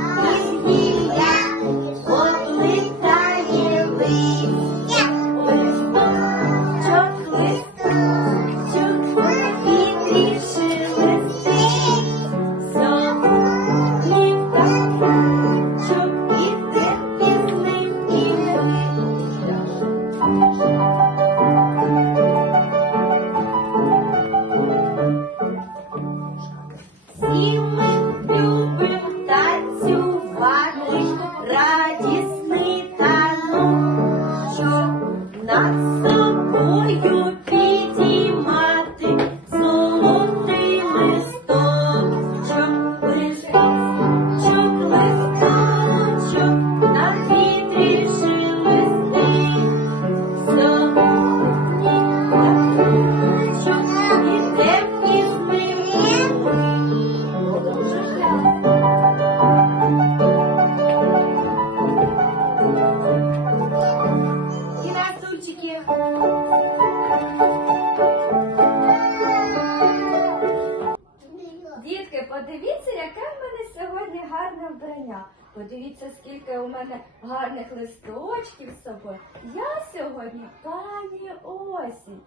안 녕. Радість. Подивіться, скільки у мене гарних листочків з собою. Я сьогодні пані осінь.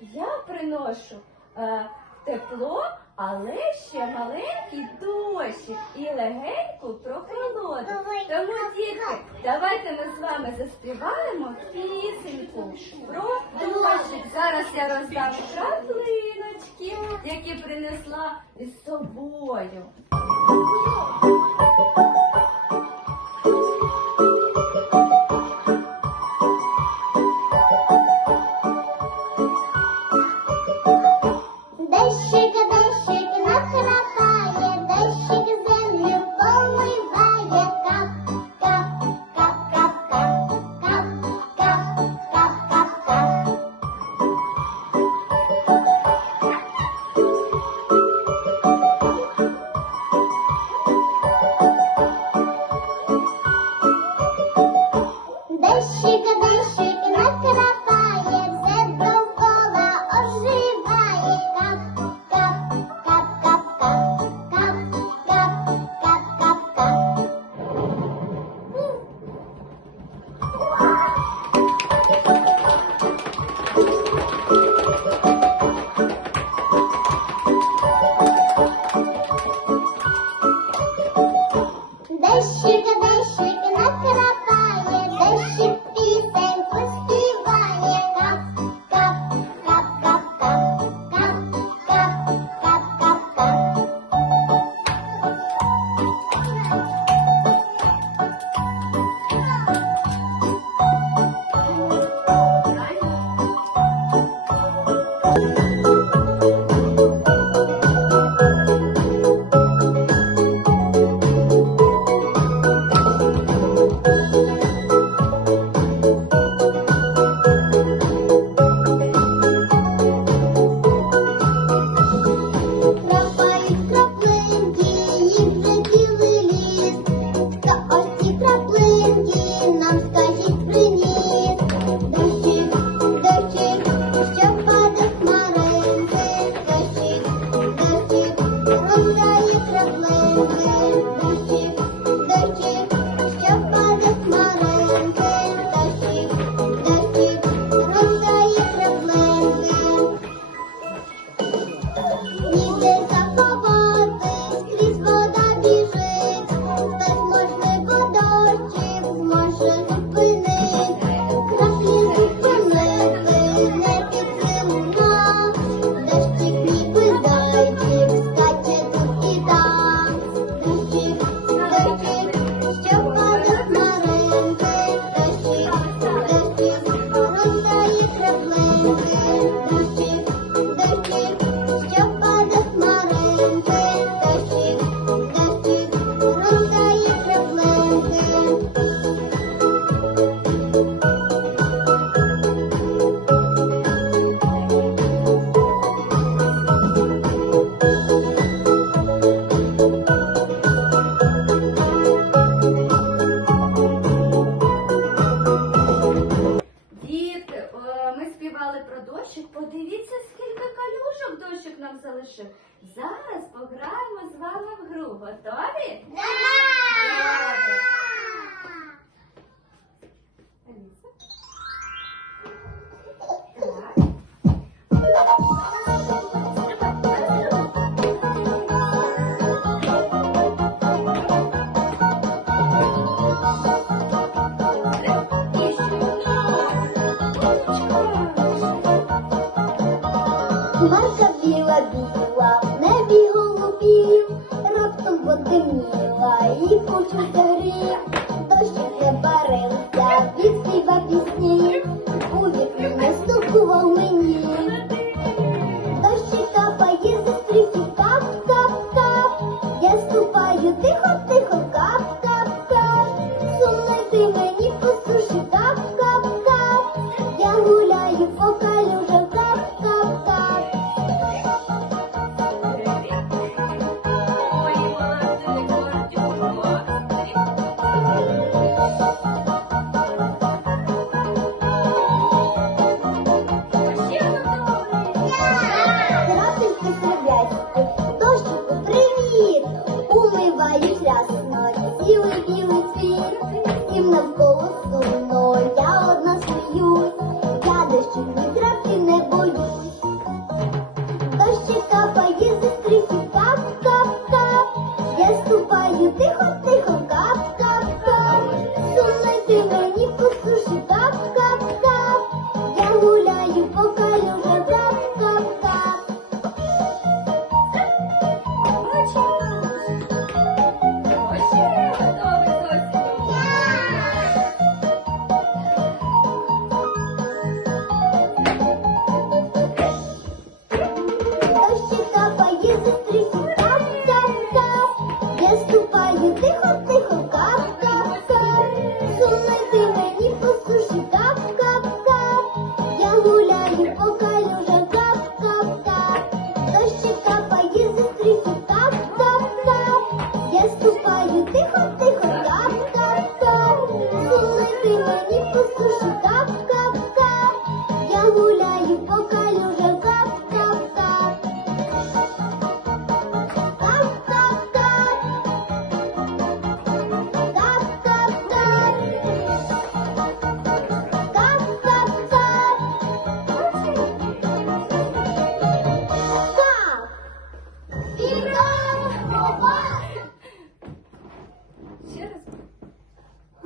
Я приношу е, тепло, але ще маленький дощик і легеньку прохолоду. Тому, дітки, давайте ми з вами заспіваємо пісеньку про дощик. Зараз я роздам шаблиночки, які принесла із собою.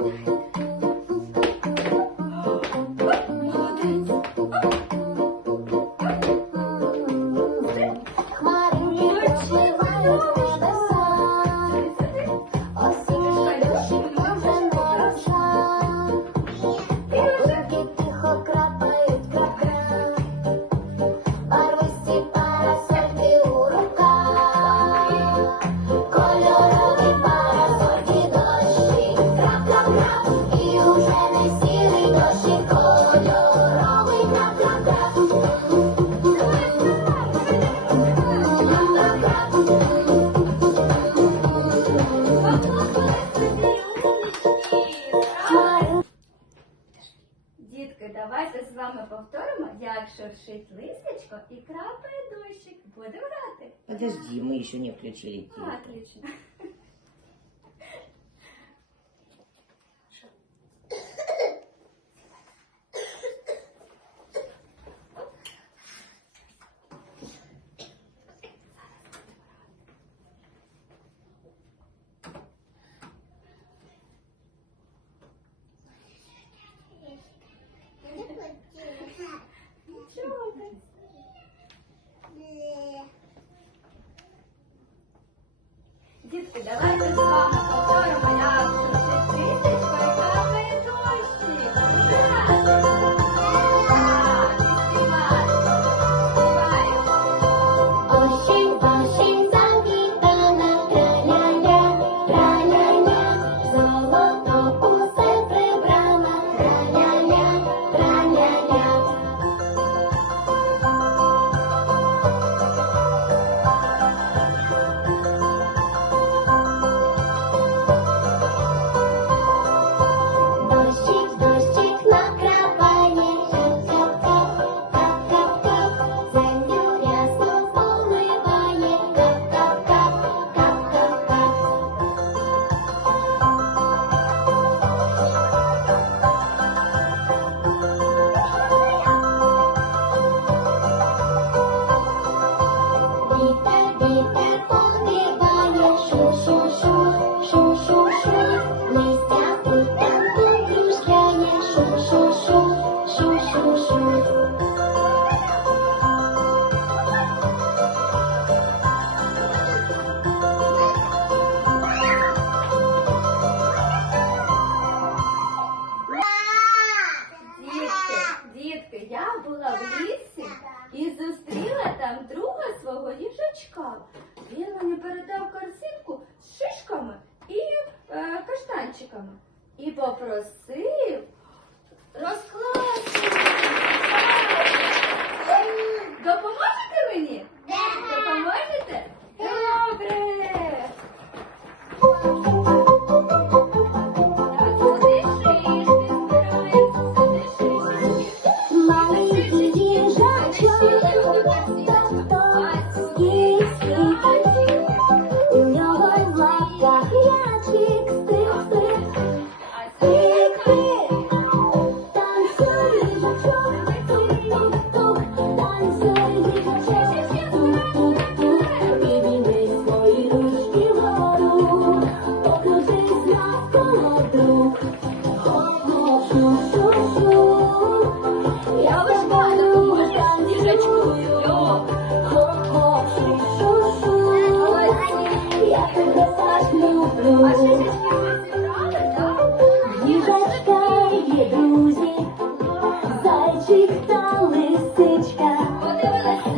Thank you. Будем грати? Подожди, мы еще не включили. А, телек. Ну, отлично.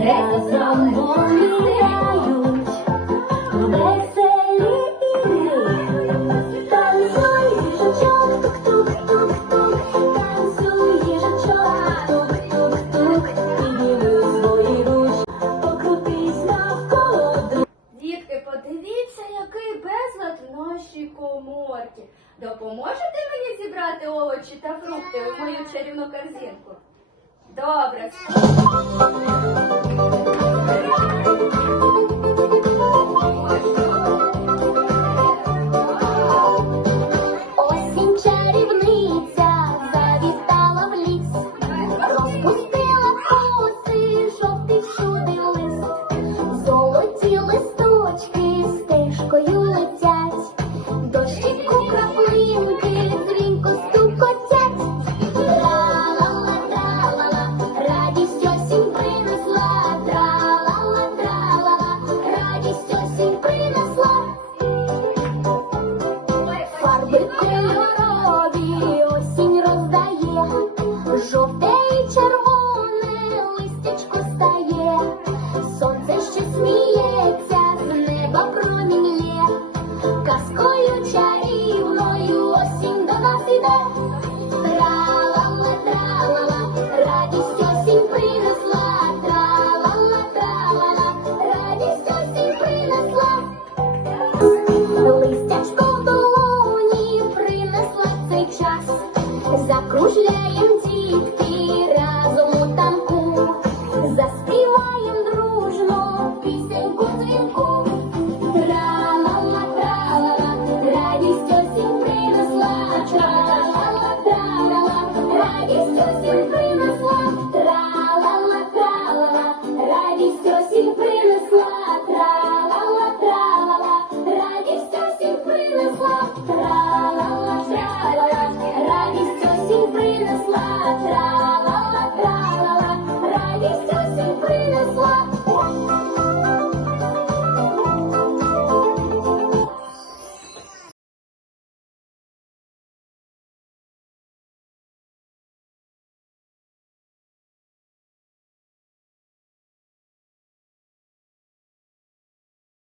There's someone you